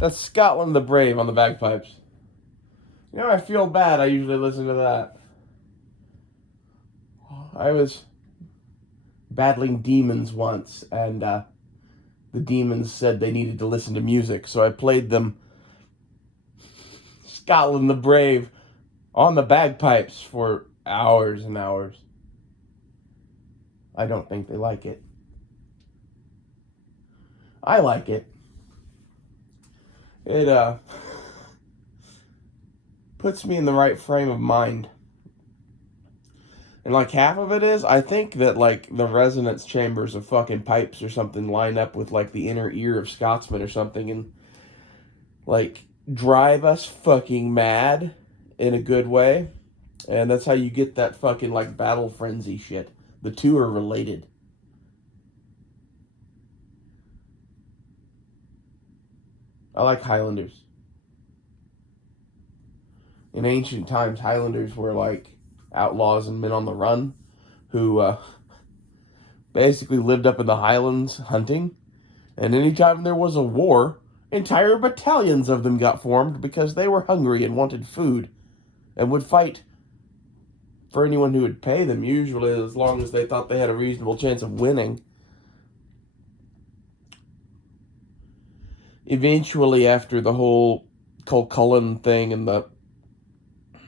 That's Scotland the Brave on the bagpipes. You know, I feel bad. I usually listen to that. I was battling demons once, and the demons said they needed to listen to music, so I played them Scotland the Brave on the bagpipes for hours and hours. I don't think they like it. I like it. It puts me in the right frame of mind. And like half of it is, I think that like the resonance chambers of fucking pipes or something line up with like the inner ear of Scotsman or something and like drive us fucking mad in a good way. And that's how you get that fucking like battle frenzy shit. The two are related. I like Highlanders. In ancient times, Highlanders were like outlaws and men on the run who basically lived up in the highlands hunting. And anytime there was a war, entire battalions of them got formed because they were hungry and wanted food and would fight for anyone who would pay them, usually as long as they thought they had a reasonable chance of winning. Eventually, after the whole Culcullen thing and the... I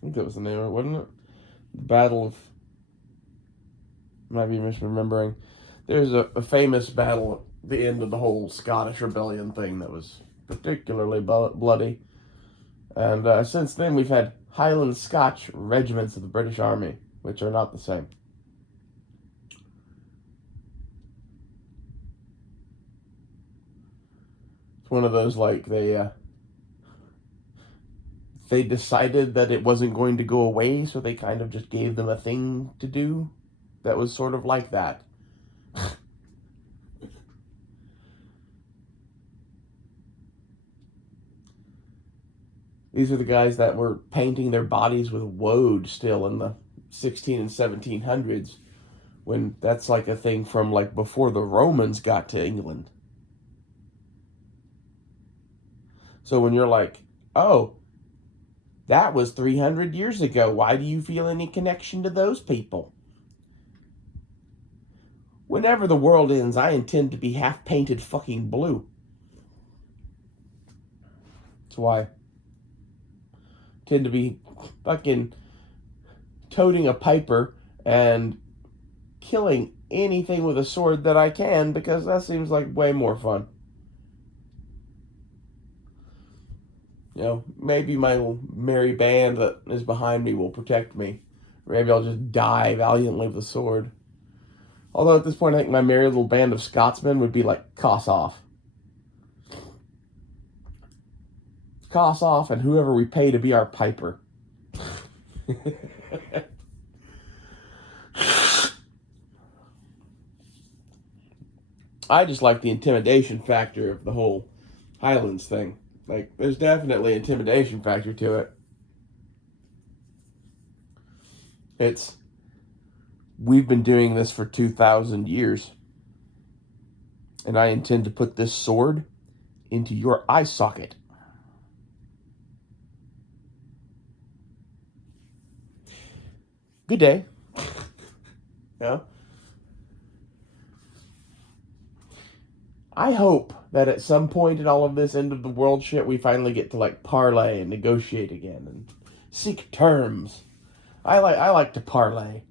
think that was the name of it, wasn't it? The Battle of... I might be misremembering. There's a famous battle at the end of the whole Scottish Rebellion thing that was particularly bloody. And since then, we've had Highland Scotch regiments of the British Army, which are not the same. It's one of those, like, they decided that it wasn't going to go away, so they kind of just gave them a thing to do that was sort of like that. These are the guys that were painting their bodies with woad still in the 16 and 1700s, when that's like a thing from like before the Romans got to England. So when you're like, oh, that was 300 years ago, why do you feel any connection to those people? Whenever the world ends, I intend to be half painted fucking blue. That's why I tend to be fucking toting a piper and killing anything with a sword that I can, because that seems like way more fun. You know, maybe my little merry band that is behind me will protect me. Maybe I'll just die valiantly with a sword. Although at this point, I think my merry little band of Scotsmen would be like Kossoff. Kossoff and whoever we pay to be our piper. I just like the intimidation factor of the whole Highlands thing. Like, there's definitely intimidation factor to it. We've been doing this for 2,000 years. And I intend to put this sword into your eye socket. Good day. Yeah. I hope that at some point in all of this end of the world shit, we finally get to like parlay and negotiate again and seek terms. I like to parlay.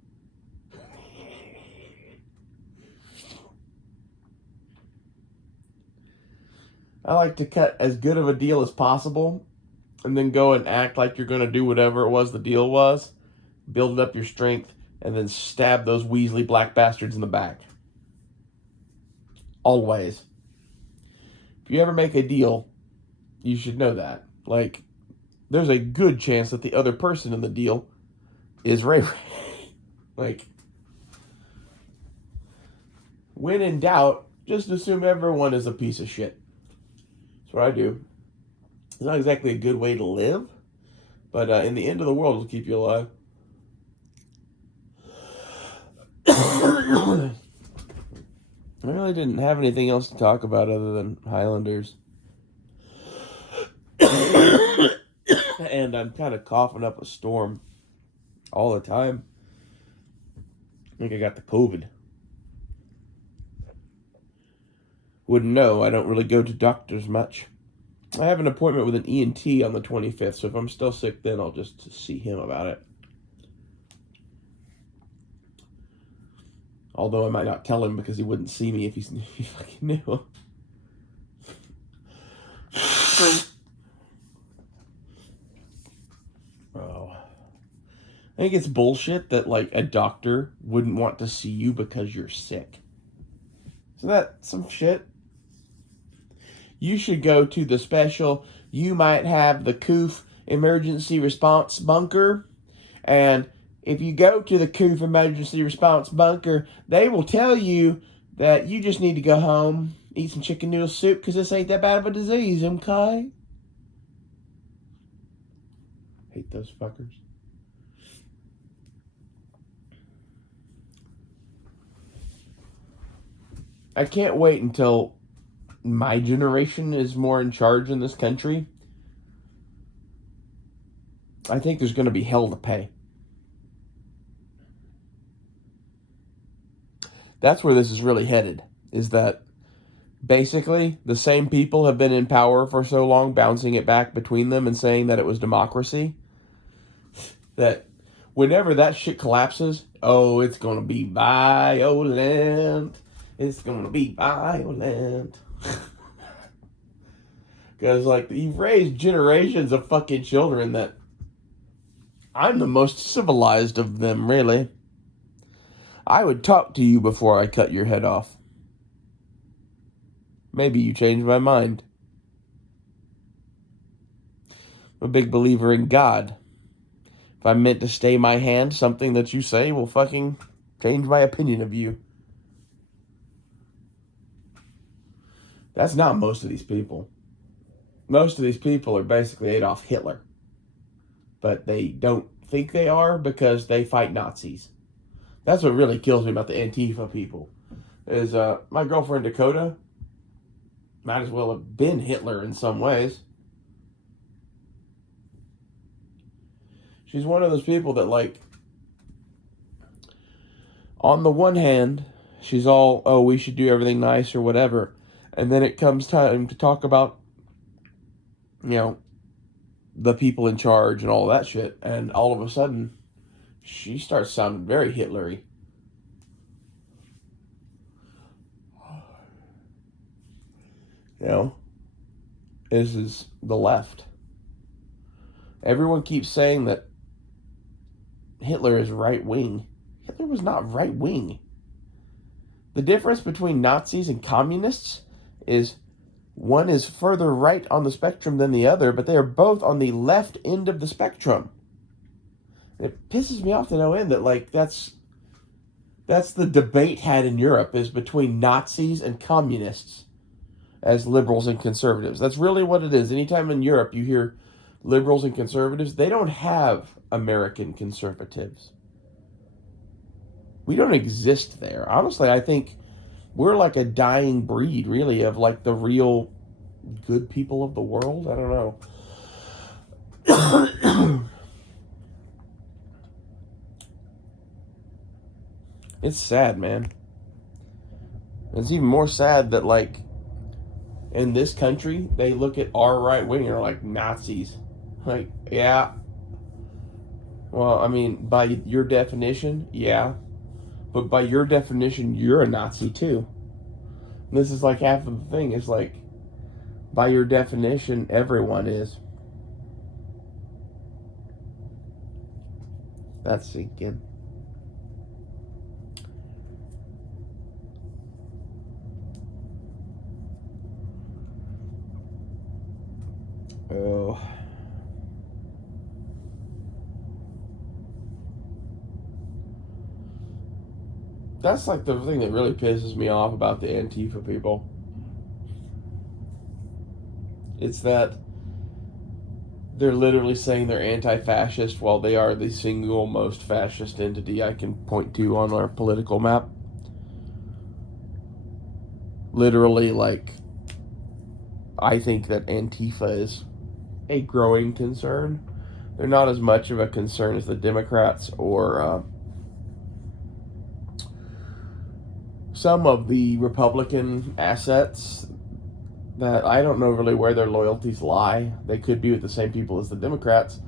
I like to cut as good of a deal as possible and then go and act like you're going to do whatever it was the deal was, build up your strength, and then stab those Weasley black bastards in the back. Always. If you ever make a deal, you should know that. Like, there's a good chance that the other person in the deal is Ray Ray. Like, when in doubt, just assume everyone is a piece of shit. That's what I do. It's not exactly a good way to live, but in the end of the world, it'll keep you alive. I really didn't have anything else to talk about other than Highlanders. And I'm kind of coughing up a storm all the time. I think I got the COVID. Wouldn't know. I don't really go to doctors much. I have an appointment with an ENT on the 25th, so if I'm still sick then, I'll just see him about it. Although I might not tell him because he wouldn't see me if he fucking knew. Oh. I think it's bullshit that, like, a doctor wouldn't want to see you because you're sick. So that's some shit. You should go to the special, you might have the COOF emergency response bunker, and if you go to the COOF emergency response bunker, they will tell you that you just need to go home, eat some chicken noodle soup, because this ain't that bad of a disease, okay? Hate those fuckers. I can't wait until my generation is more in charge in this country. I think there's going to be hell to pay. That's where this is really headed, is that basically the same people have been in power for so long, bouncing it back between them and saying that it was democracy, that whenever that shit collapses, oh, it's going to be violent. It's going to be violent. Because, like, you've raised generations of fucking children that I'm the most civilized of them, really. I would talk to you before I cut your head off. Maybe you changed my mind. I'm a big believer in God. If I'm meant to stay my hand, something that you say will fucking change my opinion of you. That's not most of these people. Most of these people are basically Adolf Hitler. But they don't think they are because they fight Nazis. That's what really kills me about the Antifa people. Is my girlfriend Dakota might as well have been Hitler in some ways. She's one of those people that, like, on the one hand, she's all, oh, we should do everything nice or whatever. And then it comes time to talk about, you know, the people in charge and all that shit. And all of a sudden, she starts sounding very Hitlery. You know, this is the left. Everyone keeps saying that Hitler is right-wing. Hitler was not right-wing. The difference between Nazis and communists is one is further right on the spectrum than the other, but they are both on the left end of the spectrum. And it pisses me off to no end that, like, that's the debate had in Europe, is between Nazis and communists as liberals and conservatives. That's really what it is. Anytime in Europe you hear liberals and conservatives, they don't have American conservatives. We don't exist there. Honestly, I think we're like a dying breed, really, of like the real good people of the world. I don't know. It's sad, man. It's even more sad that, like, in this country, they look at our right wing and are like, Nazis. Like, yeah. Well, I mean, by your definition, yeah. But by your definition, you're a Nazi too. And this is like half of the thing. It's like, by your definition, everyone is. That's sinking. Oh. That's like the thing that really pisses me off about the Antifa people. It's that they're literally saying they're anti-fascist while they are the single most fascist entity I can point to on our political map. literally, like, I think that Antifa is a growing concern. They're not as much of a concern as the Democrats or some of the Republican assets that I don't know really where their loyalties lie. They could be with the same people as the Democrats,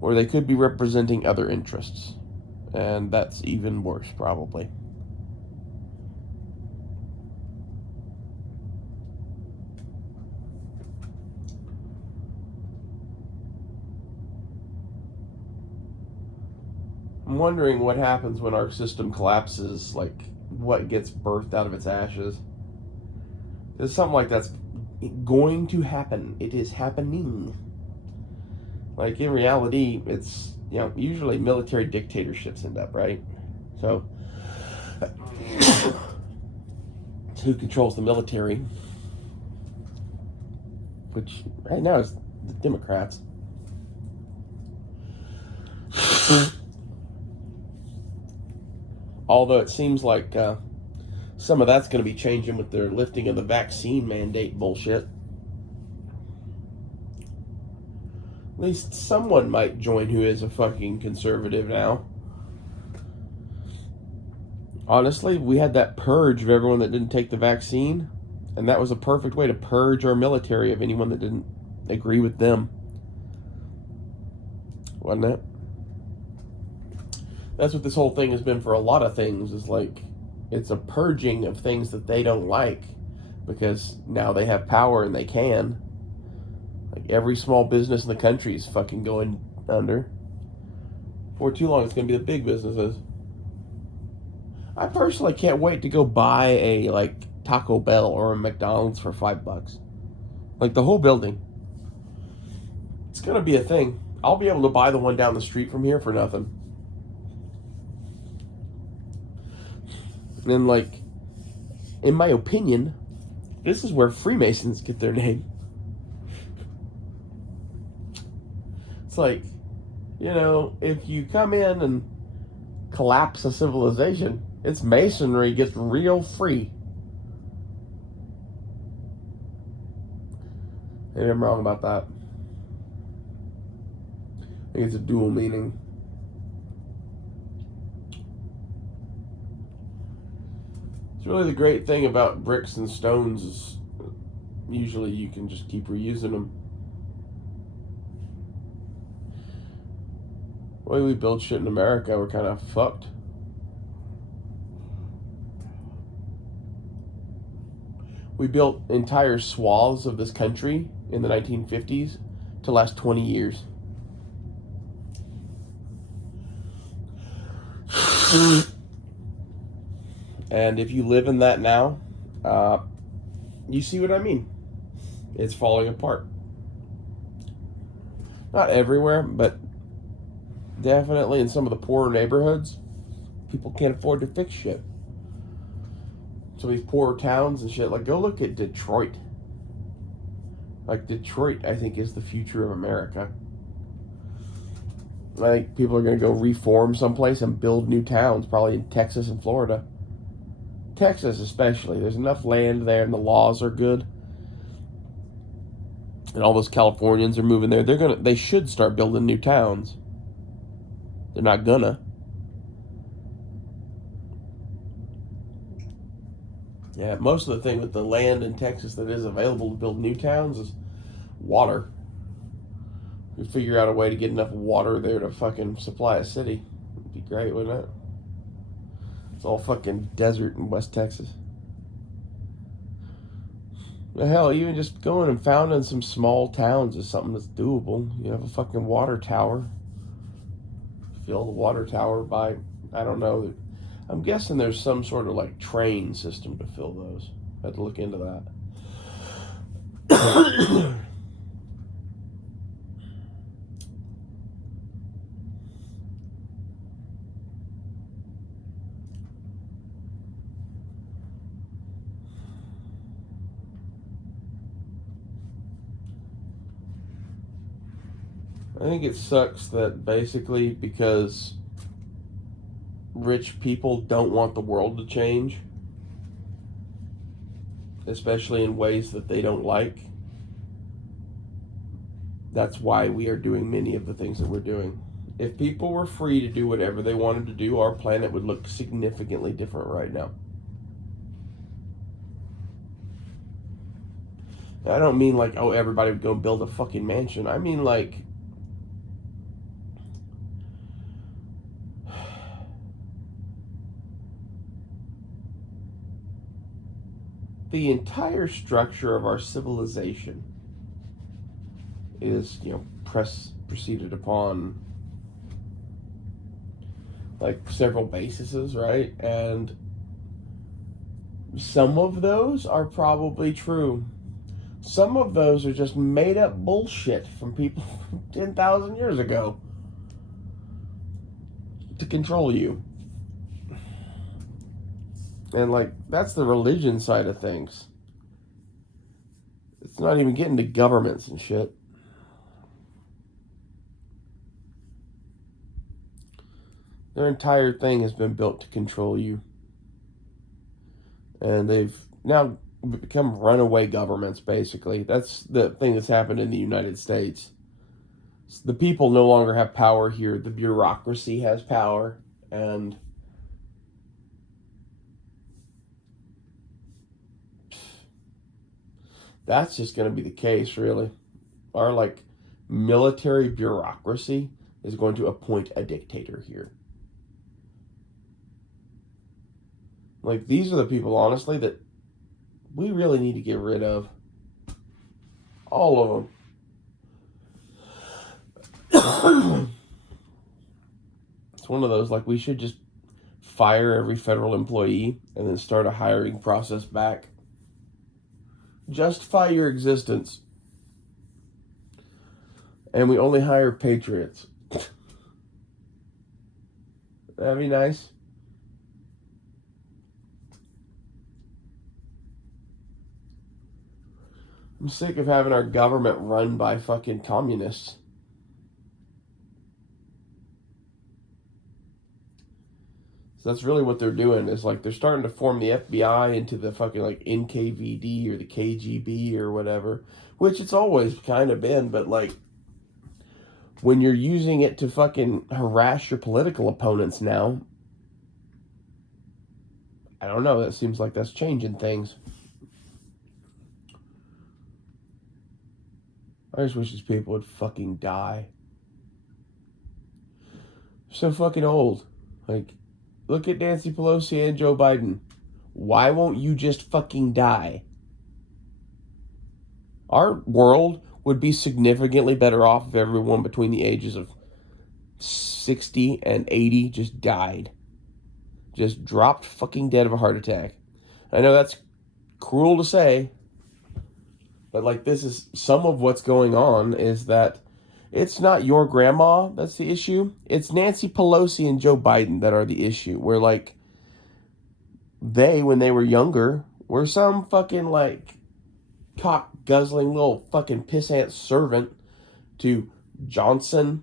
or they could be representing other interests. And that's even worse, probably. I'm wondering what happens when our system collapses, like what gets birthed out of its ashes. There's something like that's going to happen. It is happening. Like in reality, it's, usually military dictatorships end up, right? So who controls the military? Which right now is the Democrats. Although it seems like some of that's going to be changing with their lifting of the vaccine mandate bullshit. At least someone might join who is a fucking conservative now. Honestly, we had that purge of everyone that didn't take the vaccine, and that was a perfect way to purge our military of anyone that didn't agree with them. Wasn't it? That's what this whole thing has been for a lot of things, is like, it's a purging of things that they don't like, because now they have power and they can. Like, every small business in the country is fucking going under. For too long, it's going to be the big businesses. I personally can't wait to go buy a, like, Taco Bell or a McDonald's for $5. Like, the whole building. It's going to be a thing. I'll be able to buy the one down the street from here for nothing. And then, like, in my opinion, this is where Freemasons get their name. It's like, if you come in and collapse a civilization, its masonry gets real free. Maybe I'm wrong about that. I think it's a dual meaning. It's really the great thing about bricks and stones is usually you can just keep reusing them. The way we build shit in America, we're kind of fucked. We built entire swaths of this country in the 1950s to last 20 years. And if you live in that now, you see what I mean. It's falling apart. Not everywhere, but definitely in some of the poorer neighborhoods, people can't afford to fix shit. Some of these poorer towns and shit, like, go look at Detroit. Like, Detroit, I think, is the future of America. I think people are going to go reform someplace and build new towns, probably in Texas and Florida. Texas especially. There's enough land there and the laws are good. And all those Californians are moving there. They should start building new towns. They're not gonna. Yeah, most of the thing with the land in Texas that is available to build new towns is water. We figure out a way to get enough water there to fucking supply a city. It'd be great, wouldn't it? It's all fucking desert in West Texas. The hell, even just going and founding some small towns is something that's doable. You have a fucking water tower. Fill the water tower by, I don't know. I'm guessing there's some sort of like train system to fill those. I have to look into that. I think it sucks that basically because rich people don't want the world to change, especially in ways that they don't like. That's why we are doing many of the things that we're doing. If people were free to do whatever they wanted to do, our planet would look significantly different right now. I don't mean like, oh, everybody would go build a fucking mansion. I mean like, the entire structure of our civilization is, preceded upon like several bases, right? And some of those are probably true. Some of those are just made up bullshit from people 10,000 years ago to control you. And like, that's the religion side of things. It's not even getting to governments and shit. Their entire thing has been built to control you. And they've now become runaway governments, basically. That's the thing that's happened in the United States. The people no longer have power here. The bureaucracy has power. And that's just going to be the case, really. Our, like, military bureaucracy is going to appoint a dictator here. Like, these are the people, honestly, that we really need to get rid of. All of them. It's one of those, like, we should just fire every federal employee and then start a hiring process back. Justify your existence. And we only hire patriots. That'd be nice. I'm sick of having our government run by fucking communists. So that's really what they're doing, is like they're starting to form the FBI into the fucking like NKVD or the KGB or whatever, which it's always kind of been, but like when you're using it to fucking harass your political opponents now, I don't know, that seems like that's changing things. I just wish these people would fucking die. They're so fucking old. Like, look at Nancy Pelosi and Joe Biden. Why won't you just fucking die? Our world would be significantly better off if everyone between the ages of 60 and 80 just died. Just dropped fucking dead of a heart attack. I know that's cruel to say, but like, this is some of what's going on, is that it's not your grandma that's the issue. It's Nancy Pelosi and Joe Biden that are the issue. Where like, they, when they were younger, were some fucking like cock guzzling little fucking pissant servant to Johnson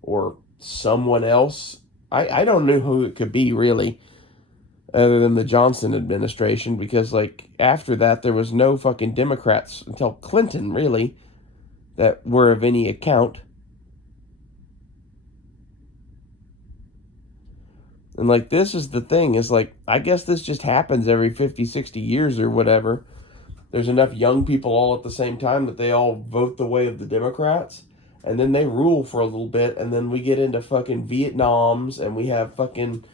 or someone else. I don't know who it could be, really, other than the Johnson administration, because like after that there was no fucking Democrats until Clinton, really, that were of any account. And like, this is the thing, is like, I guess this just happens every 50, 60 years or whatever. There's enough young people all at the same time that they all vote the way of the Democrats, and then they rule for a little bit, and then we get into fucking Vietnams, and we have fucking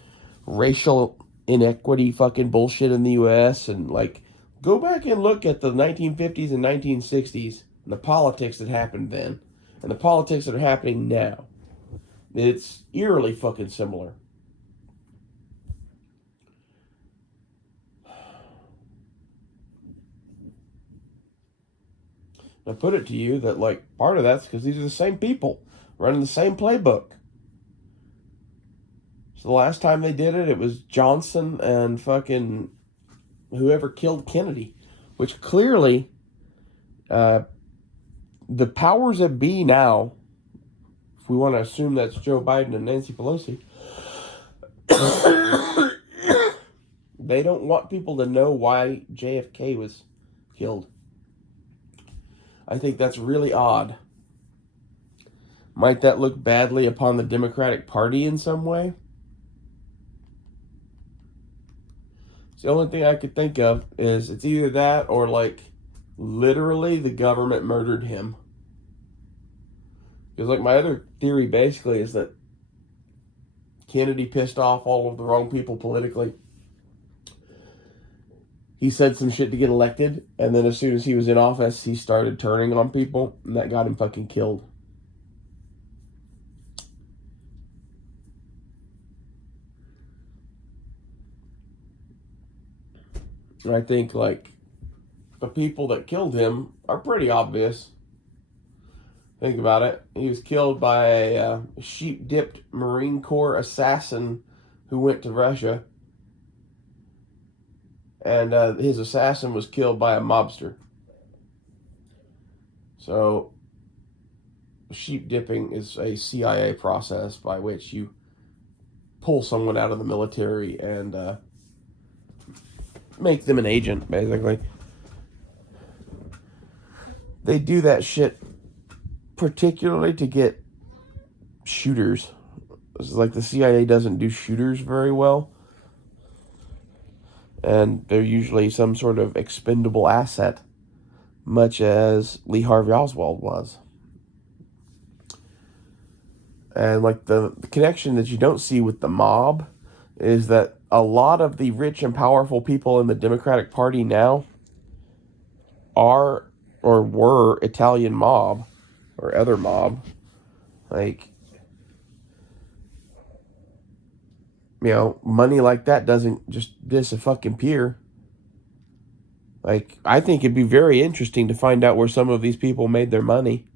racial inequity fucking bullshit in the U.S., and like, go back and look at the 1950s and 1960s, and the politics that happened then, and the politics that are happening now. It's eerily fucking similar. I put it to you that, like, part of that's because these are the same people running the same playbook. So the last time they did it, it was Johnson and fucking whoever killed Kennedy, which clearly the powers that be now, if we want to assume that's Joe Biden and Nancy Pelosi, they don't want people to know why JFK was killed. I think that's really odd. Might that look badly upon the Democratic Party in some way? It's the only thing I could think of is it's either that or like literally the government murdered him. Because like my other theory basically is that Kennedy pissed off all of the wrong people politically. He said some shit to get elected, and then as soon as he was in office, he started turning on people, and that got him fucking killed. And I think, like, the people that killed him are pretty obvious. Think about it. He was killed by a sheep-dipped Marine Corps assassin who went to Russia. And his assassin was killed by a mobster. So, sheep dipping is a CIA process by which you pull someone out of the military and make them an agent, basically. They do that shit particularly to get shooters. It's like the CIA doesn't do shooters very well. And they're usually some sort of expendable asset, much as Lee Harvey Oswald was. And like the connection that you don't see with the mob is that a lot of the rich and powerful people in the Democratic Party now are or were Italian mob or other mob. Like, you know, money like that doesn't just disappear. Like, I think it'd be very interesting to find out where some of these people made their money.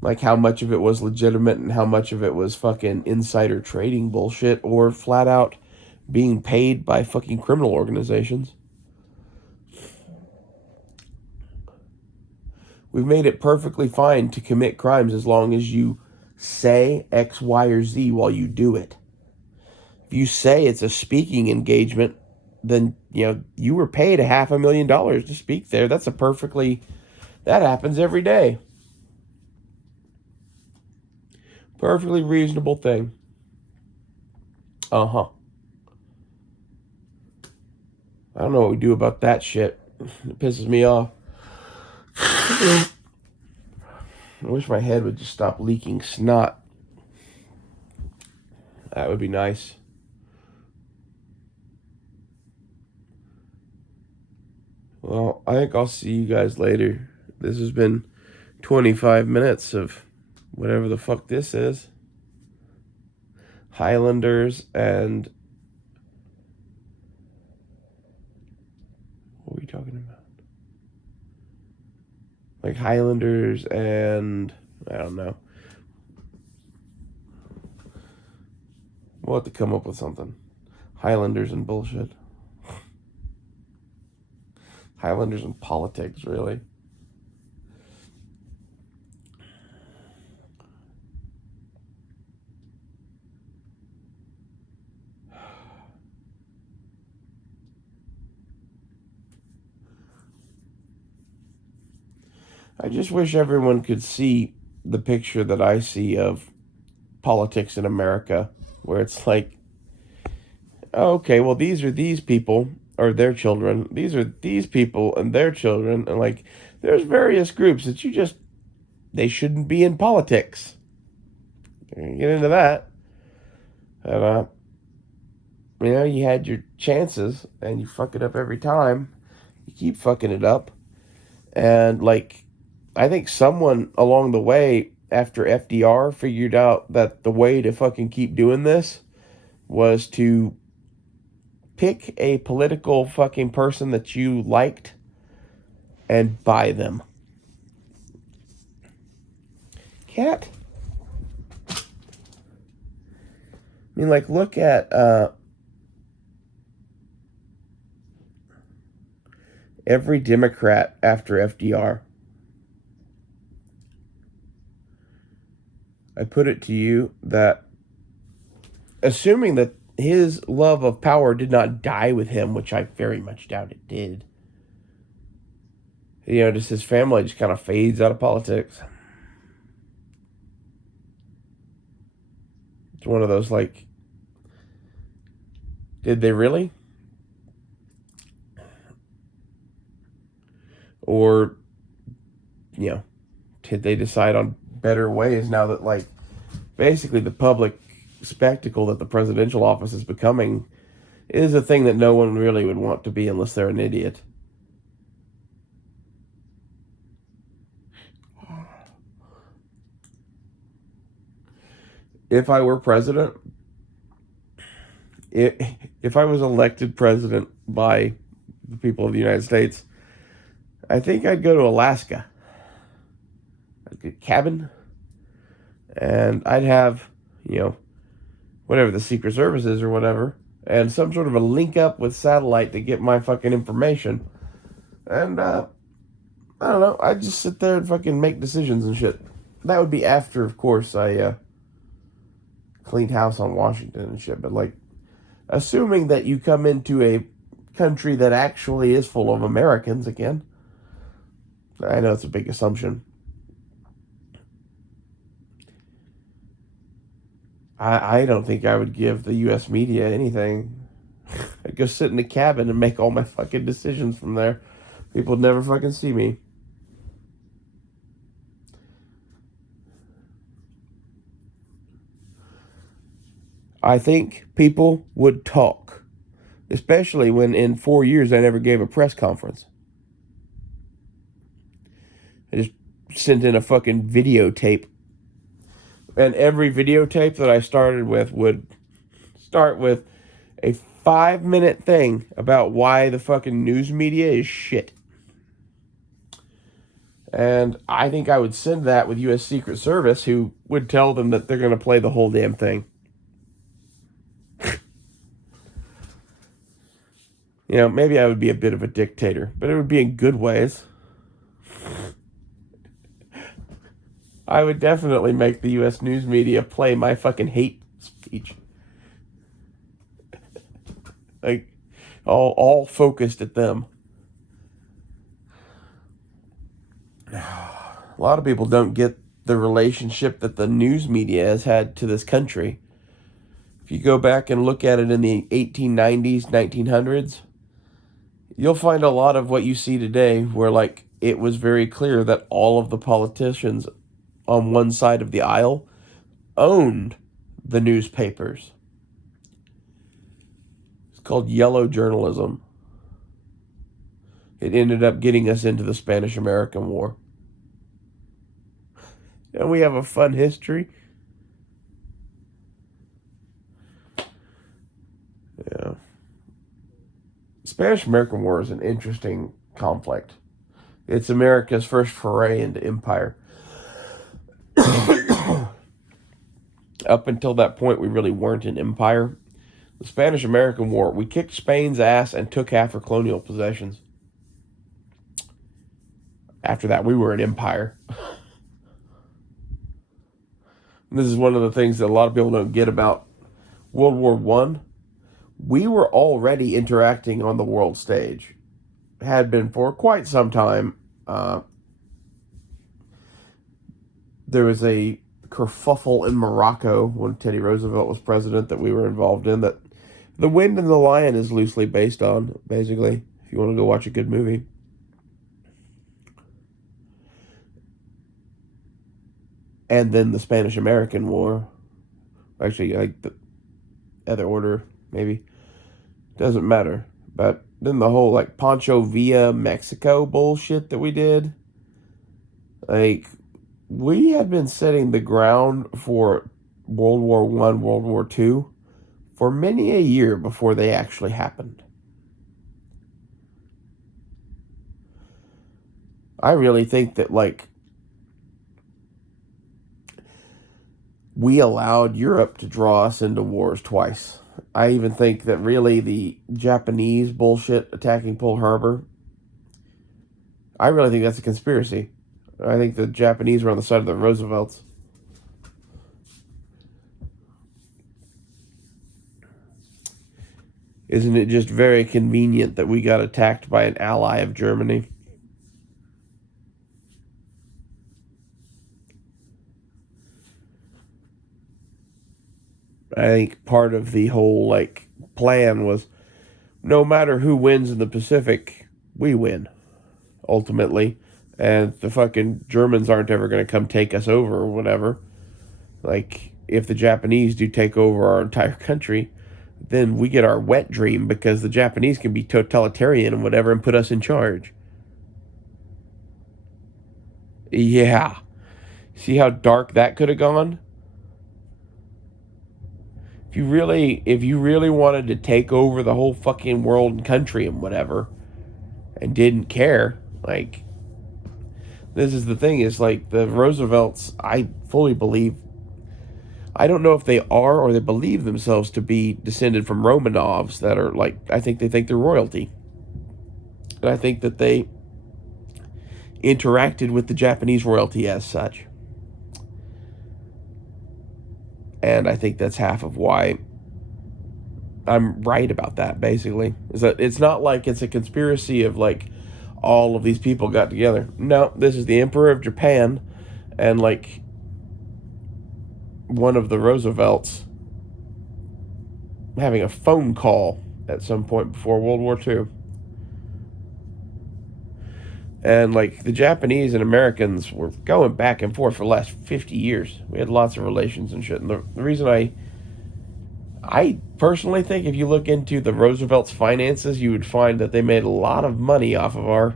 Like, how much of it was legitimate and how much of it was fucking insider trading bullshit or flat out being paid by fucking criminal organizations. We've made it perfectly fine to commit crimes as long as you say X, Y, or Z while you do it. If you say it's a speaking engagement, then, you know, you were paid $500,000 to speak there. That happens every day. Perfectly reasonable thing. I don't know what we do about that shit. It pisses me off. I wish my head would just stop leaking snot. That would be nice. Well, I think I'll see you guys later. This has been 25 minutes of whatever the fuck this is. Highlanders and... What are we talking about? Like Highlanders and... I don't know. We'll have to come up with something. Highlanders and bullshit. Highlanders and politics, really. I just wish everyone could see the picture that I see of politics in America, where it's like, oh, okay, well, these are these people or their children. These are these people and their children. And like, there's various groups that they shouldn't be in politics. Get into that. And, you know, you had your chances and you fuck it up every time. You keep fucking it up. And like, I think someone along the way after FDR figured out that the way to fucking keep doing this was to pick a political fucking person that you liked and buy them. Cat? I mean, like, look at every Democrat after FDR. I put it to you that, assuming that his love of power did not die with him, which I very much doubt it did, just his family just kind of fades out of politics. It's one of those, like, did they really? Or, did they decide on better ways now that, like, basically the public spectacle that the presidential office is becoming is a thing that no one really would want to be unless they're an idiot. If I were president, if I was elected president by the people of the United States, I think I'd go to Alaska. I'd get a cabin, and I'd have, whatever the Secret Service is or whatever, and some sort of a link up with satellite to get my fucking information. And, I don't know, I'd just sit there and fucking make decisions and shit. That would be after, of course, I, cleaned house on Washington and shit, but, like, assuming that you come into a country that actually is full of Americans again. I know it's a big assumption. I don't think I would give the U.S. media anything. I'd go sit in a cabin and make all my fucking decisions from there. People would never fucking see me. I think people would talk. Especially when in 4 years I never gave a press conference. I just sent in a fucking videotape. And every videotape that I started with would start with a 5-minute thing about why the fucking news media is shit. And I think I would send that with U.S. Secret Service, who would tell them that they're going to play the whole damn thing. Maybe I would be a bit of a dictator, but it would be in good ways. I would definitely make the U.S. news media play my fucking hate speech. Like, all focused at them. A lot of people don't get the relationship that the news media has had to this country. If you go back and look at it in the 1890s, 1900s, you'll find a lot of what you see today where, like, it was very clear that all of the politicians on one side of the aisle owned the newspapers. It's called yellow journalism. It ended up getting us into the Spanish-American War. And we have a fun history. Yeah. Spanish-American War is an interesting conflict. It's America's first foray into empire. Up until that point, we really weren't an empire. The Spanish-American War, we kicked Spain's ass and took half her colonial possessions. After that, we were an empire. This is one of the things that a lot of people don't get about World War I. We were already interacting on the world stage. Had been for quite some time. There was a kerfuffle in Morocco when Teddy Roosevelt was president that we were involved in that The Wind and the Lion is loosely based on, basically, if you want to go watch a good movie. And then the Spanish-American War. Actually, like the other order, maybe. Doesn't matter. But then the whole, like, Pancho Villa, Mexico bullshit that we did. Like, we had been setting the ground for World War I, World War II for many a year before they actually happened. I really think that, like, we allowed Europe to draw us into wars twice. I even think that really the Japanese bullshit attacking Pearl Harbor, I really think that's a conspiracy. I think the Japanese were on the side of the Roosevelts. Isn't it just very convenient that we got attacked by an ally of Germany? I think part of the whole like plan was no matter who wins in the Pacific, we win ultimately, and the fucking Germans aren't ever going to come take us over or whatever. Like if the Japanese do take over our entire country, then we get our wet dream because the Japanese can be totalitarian and whatever and put us in charge. Yeah. See how dark that could have gone? If you really wanted to take over the whole fucking world and country and whatever and didn't care, like this is the thing, is like the Roosevelts, I fully believe, I don't know if they are or they believe themselves to be descended from Romanovs that are like, I think they think they're royalty. And I think that they interacted with the Japanese royalty as such. And I think that's half of why I'm right about that, basically. Is that it's not like it's a conspiracy of like all of these people got together. No, this is the Emperor of Japan and like one of the Roosevelts having a phone call at some point before World War II. And like the Japanese and Americans were going back and forth for the last 50 years. We had lots of relations and shit. And the reason I personally think if you look into the Roosevelt's finances, you would find that they made a lot of money off of our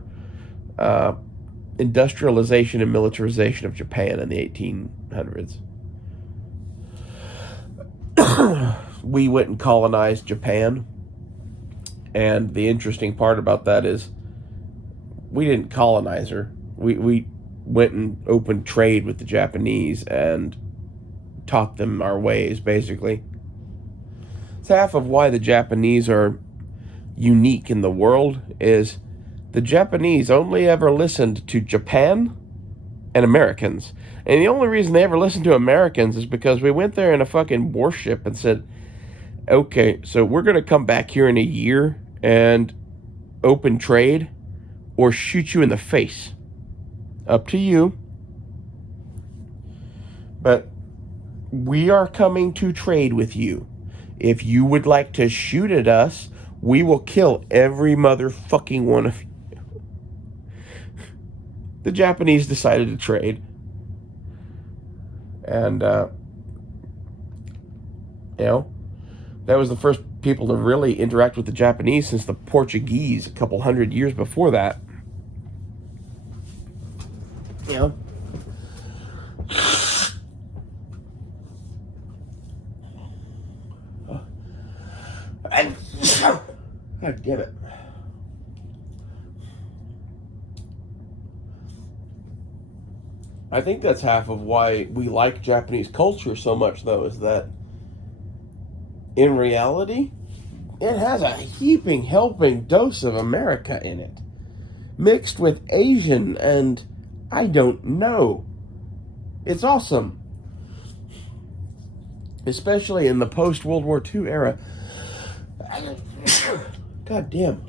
industrialization and militarization of Japan in the 1800s. We went and colonized Japan. And the interesting part about that is we didn't colonize her. We went and opened trade with the Japanese and taught them our ways, basically. It's half of why the Japanese are unique in the world is the Japanese only ever listened to Japan and Americans. And the only reason they ever listened to Americans is because we went there in a fucking warship and said, okay, so we're going to come back here in a year and open trade or shoot you in the face. Up to you. But we are coming to trade with you. If you would like to shoot at us, we will kill every motherfucking one of you. The Japanese decided to trade. And, that was the first people to really interact with the Japanese since the Portuguese a couple hundred years before that. God damn it. I think that's half of why we like Japanese culture so much, though, is that in reality, it has a heaping helping dose of America in it, mixed with Asian and I don't know. It's awesome. Especially in the post-World War II era. God damn.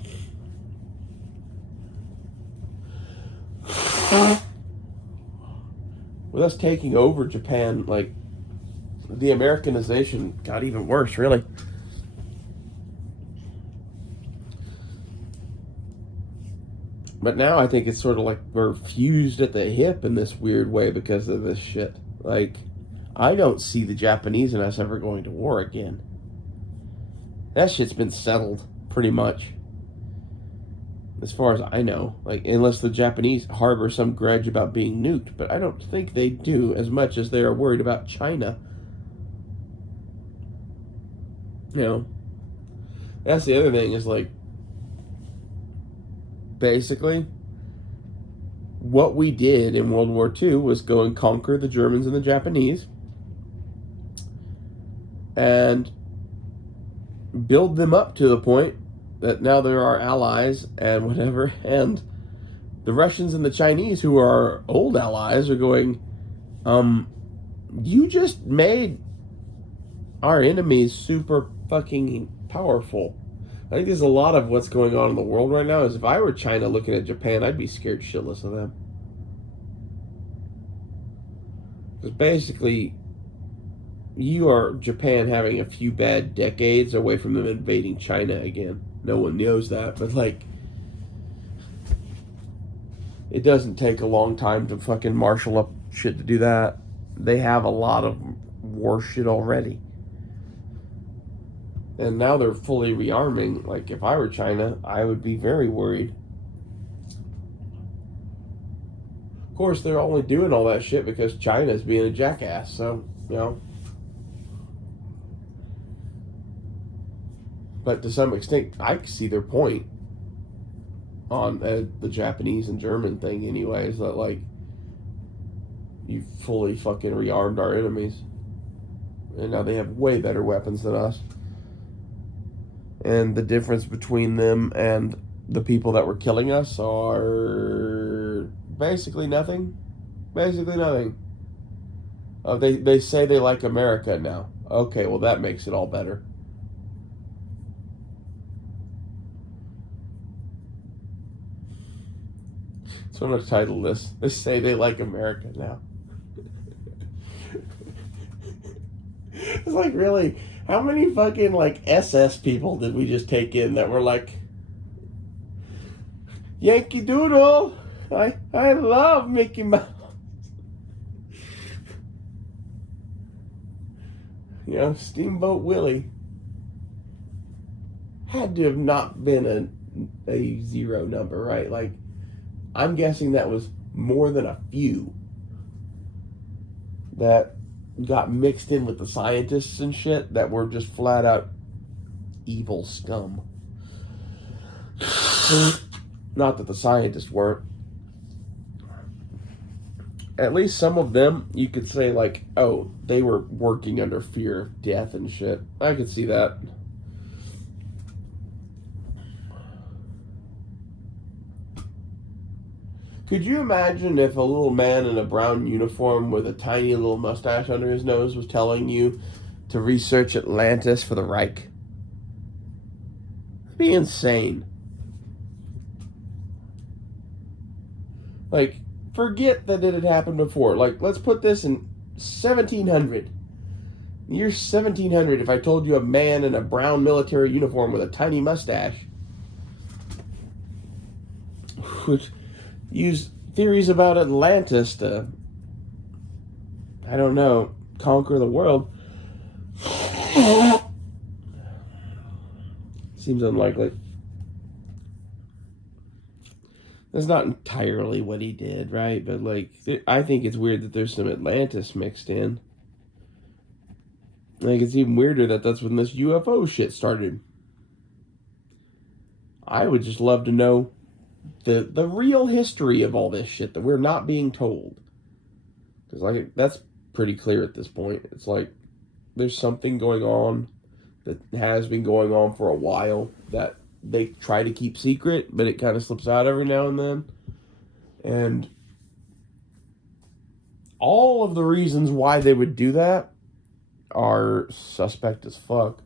With us taking over Japan, like, the Americanization got even worse, really. But now I think it's sort of like we're fused at the hip in this weird way because of this shit. Like, I don't see the Japanese and us ever going to war again. That shit's been settled, pretty much. As far as I know. Like, unless the Japanese harbor some grudge about being nuked. But I don't think they do as much as they are worried about China. That's the other thing is, like, basically, what we did in World War II was go and conquer the Germans and the Japanese and build them up to the point that now they're our allies and whatever, and the Russians and the Chinese, who are our old allies, are going, you just made our enemies super fucking powerful. I think there's a lot of what's going on in the world right now is if I were China looking at Japan, I'd be scared shitless of them. Because basically, you are Japan having a few bad decades away from them invading China again. No one knows that, but like, it doesn't take a long time to fucking marshal up shit to do that. They have a lot of war shit already. And now they're fully rearming. Like, if I were China, I would be very worried. Of course, they're only doing all that shit because China's being a jackass, so, you know. But to some extent, I see their point on the Japanese and German thing, anyways, that, like, you fully fucking rearmed our enemies. And now they have way better weapons than us. And the difference between them and the people that were killing us are basically nothing. Basically nothing. They say they like America now. Okay, well, that makes it all better. So I'm going to title this. They say they like America now. It's like, really, how many fucking, like, SS people did we just take in that were like, Yankee Doodle, I love Mickey Mouse. You know, Steamboat Willie had to have not been a zero number, right? Like, I'm guessing that was more than a few that got mixed in with the scientists and shit that were just flat out evil scum. Not that the scientists weren't. At least some of them, you could say, like, oh, they were working under fear of death and shit. I could see that. Could you imagine if a little man in a brown uniform with a tiny little mustache under his nose was telling you to research Atlantis for the Reich? It'd be insane. Like, forget that it had happened before. Like, let's put this in 1700. Year 1700, if I told you a man in a brown military uniform with a tiny mustache would use theories about Atlantis to, I don't know, conquer the world. Seems unlikely. That's not entirely what he did, right? But, like, I think it's weird that there's some Atlantis mixed in. I think it's even weirder that that's when this UFO shit started. I would just love to know the real history of all this shit that we're not being told. Because, like, that's pretty clear at this point. It's like there's something going on that has been going on for a while that they try to keep secret, but it kind of slips out every now and then. And all of the reasons why they would do that are suspect as fuck.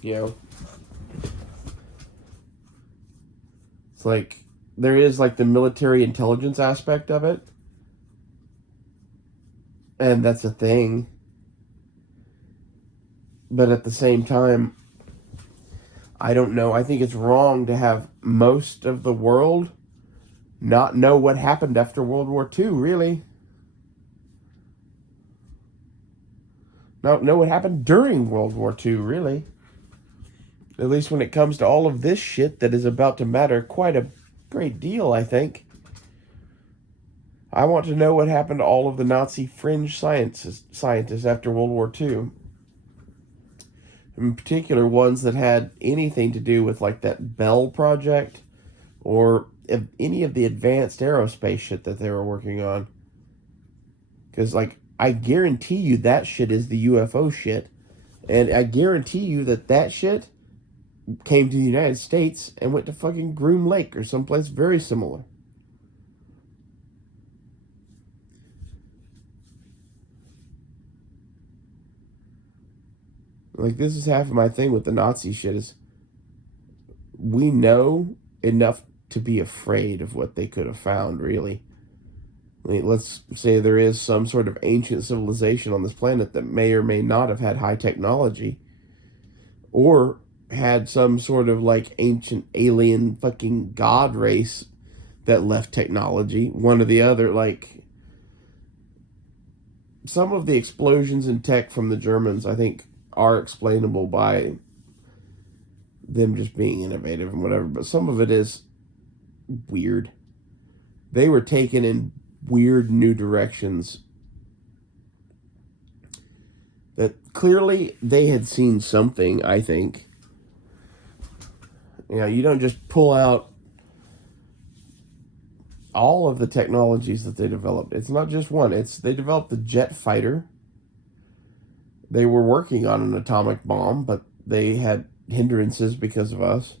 You know? It's like, there is, like, the military intelligence aspect of it. And that's a thing. But at the same time, I don't know. I think it's wrong to have most of the world not know what happened after World War II, really. Not know what happened during World War II, really. At least when it comes to all of this shit that is about to matter quite a great deal, I think. I want to know what happened to all of the Nazi fringe scientists after World War II. In particular, ones that had anything to do with, like, that Bell project or any of the advanced aerospace shit that they were working on. Because, like, I guarantee you that shit is the UFO shit. And I guarantee you that shit came to the United States and went to fucking Groom Lake or someplace very similar. Like, this is half of my thing with the Nazi shit is we know enough to be afraid of what they could have found, really. Let's say there is some sort of ancient civilization on this planet that may or may not have had high technology, or had some sort of like ancient alien fucking god race that left technology, one or the other. Like, some of the explosions in tech from the Germans, I think, are explainable by them just being innovative and whatever, but some of it is weird. They were taken in weird new directions that clearly they had seen something, I think. You know, you don't just pull out all of the technologies that they developed. It's not just one. They developed the jet fighter. They were working on an atomic bomb, but they had hindrances because of us.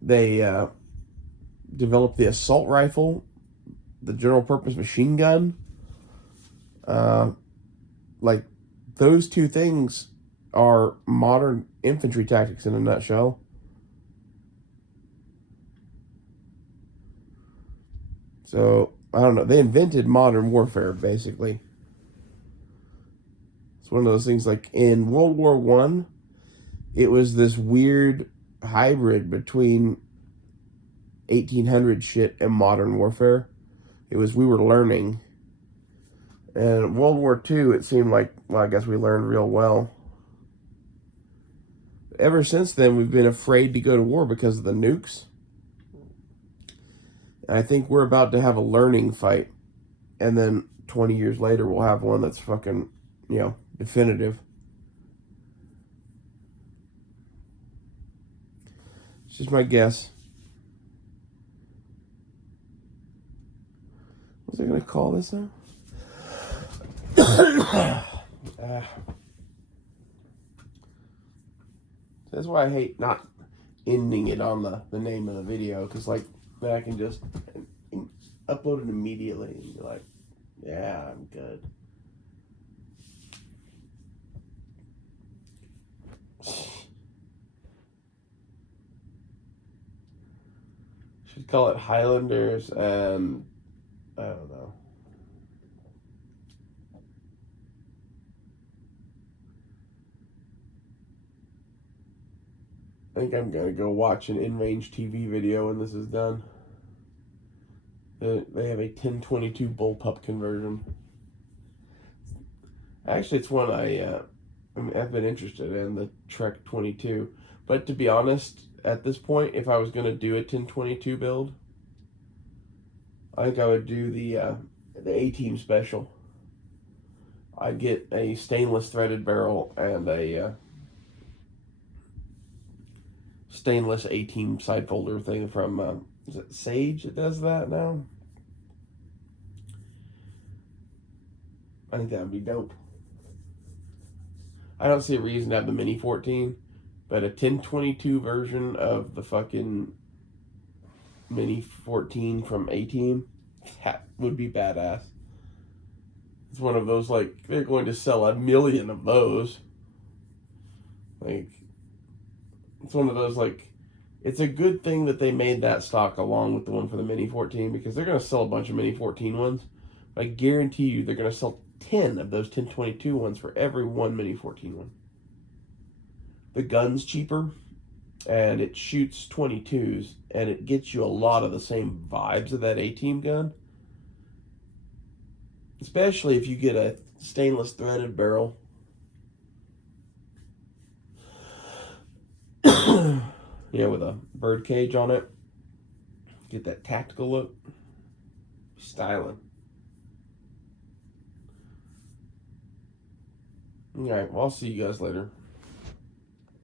They developed the assault rifle, the general purpose machine gun. Like, those two things are modern infantry tactics in a nutshell. So, I don't know. They invented modern warfare, basically. It's one of those things, like in World War I, it was this weird hybrid between 1800 shit and modern warfare. We were learning. And World War II, it seemed like, well, I guess we learned real well. Ever since then, we've been afraid to go to war because of the nukes. And I think we're about to have a learning fight. And then 20 years later, we'll have one that's fucking, definitive. It's just my guess. What was I going to call this now? That's why I hate not ending it on the name of the video, because like then I can just upload it immediately and be like, yeah, I'm good. Should call it Highlanders and I don't know. I think I'm gonna go watch an in-range TV video when this is done. They have a 1022 bullpup conversion. Actually, it's one I've been interested in, the Trek 22. But to be honest, at this point, if I was gonna do a 1022 build, I think I would do the A-Team special. I'd get a stainless threaded barrel and a stainless A-Team side folder thing from, is it Sage that does that now? I think that would be dope. I don't see a reason to have the Mini 14, but a 1022 version of the fucking Mini 14 from A-Team, that would be badass. It's one of those, like, they're going to sell 1 million of those. Like, it's one of those, like, it's a good thing that they made that stock along with the one for the Mini 14, because they're going to sell a bunch of Mini 14 ones. I guarantee you they're going to sell 10 of those 1022 ones for every one Mini 14 one. The gun's cheaper, and it shoots 22s, and it gets you a lot of the same vibes of that A-Team gun. Especially if you get a stainless threaded barrel. Yeah, with a bird cage on it. Get that tactical look. Styling. Alright, well, I'll see you guys later.